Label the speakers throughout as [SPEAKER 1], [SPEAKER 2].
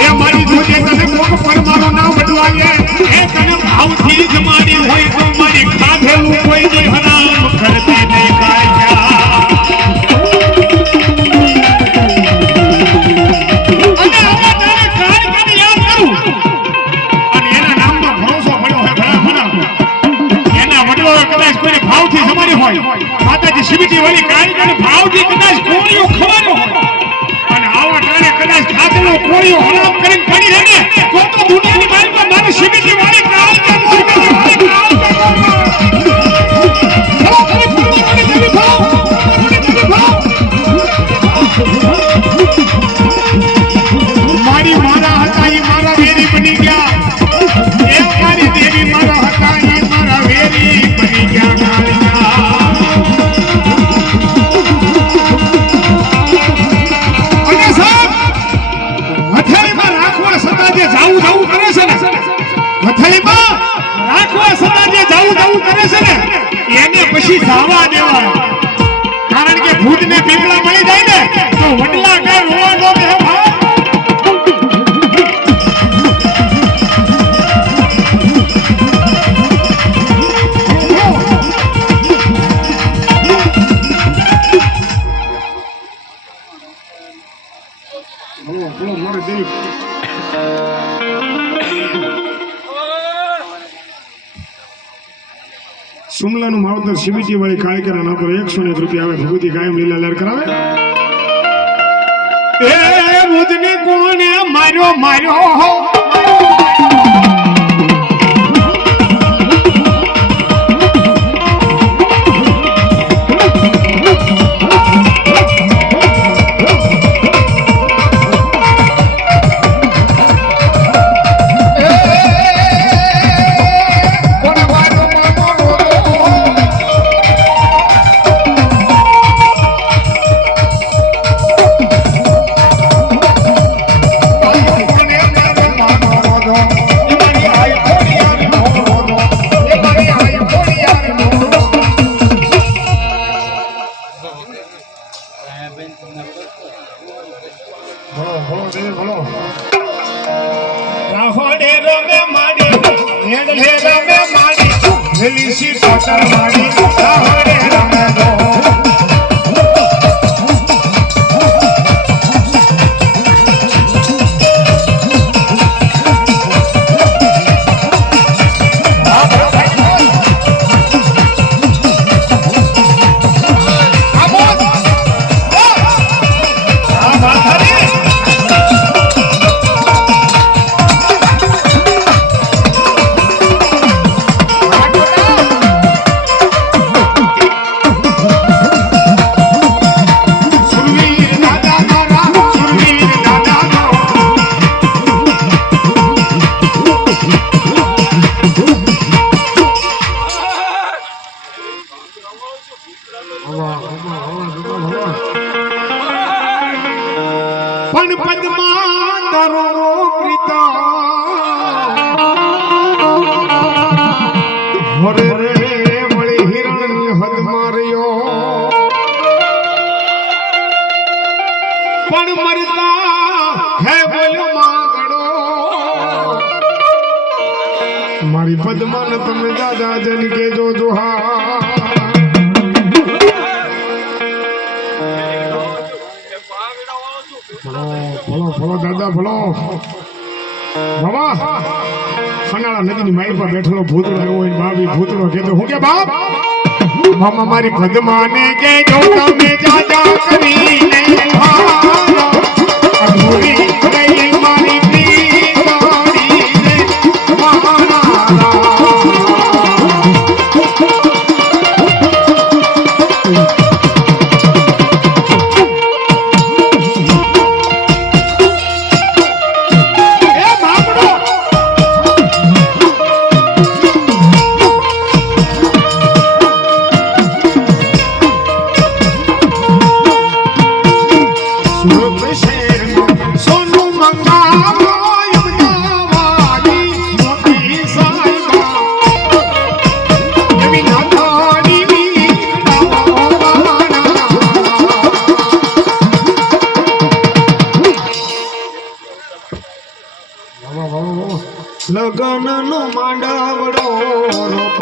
[SPEAKER 1] એ મારી જોજે તને કોક પર મારું નામ બદલાવે એ તને ભાવથી જ મારી હોય તો મારી ખાધેલું કોઈ નહીં હરામ કરતી નહીં કાઢ્યા અને આમાં તારે જાવું જાવું કરે છે ને હથેળીમાં રાખવા છતાં જે જાવું જાવું કરે છે ને એને પછી સાવા દેવા કારણ કે ભૂતને પીપળા મળી જાય ને તો વડલા કઈ રોવા નો બે મારે દેવી સુમલાનું માવતર સીબીટી વાળી કાળીકરા ના પર એકસો ને રૂપિયા આવે. ભગવતી કાયમ લીલા લહેર કરાવે. એ બુધને કોણે માર્યો માર્યો. હેડલે મે મારી. વેલી સી ટોટર માડી રાહોડે રમે. પણ પદ્મા તરો પ્રીતા હરે રે વળી હિરણની હદ માર્યો. પણ મરતા હે બોલ્યો માગડો. મારી પદ્માને તમે દાદા જન કેજો જોહા ભલો દાદા ભલો બાબા ખનાળા નદીની માઈ પર બેઠેલો ભૂતળો એવો બાબી ભૂતળો કહેતો, હું કે બાપ, મામા મારી પદ્માને કે જો તમે જાજા કરી
[SPEAKER 2] લગન નો માંડવડો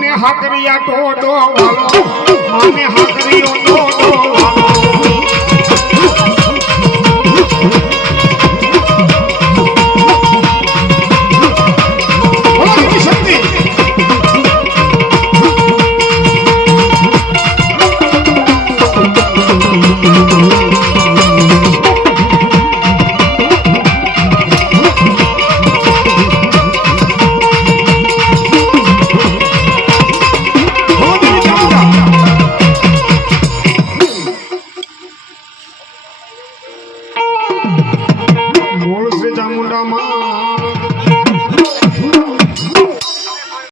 [SPEAKER 2] માને હાકરિયા ટોડો વાલો માને હાકરિયો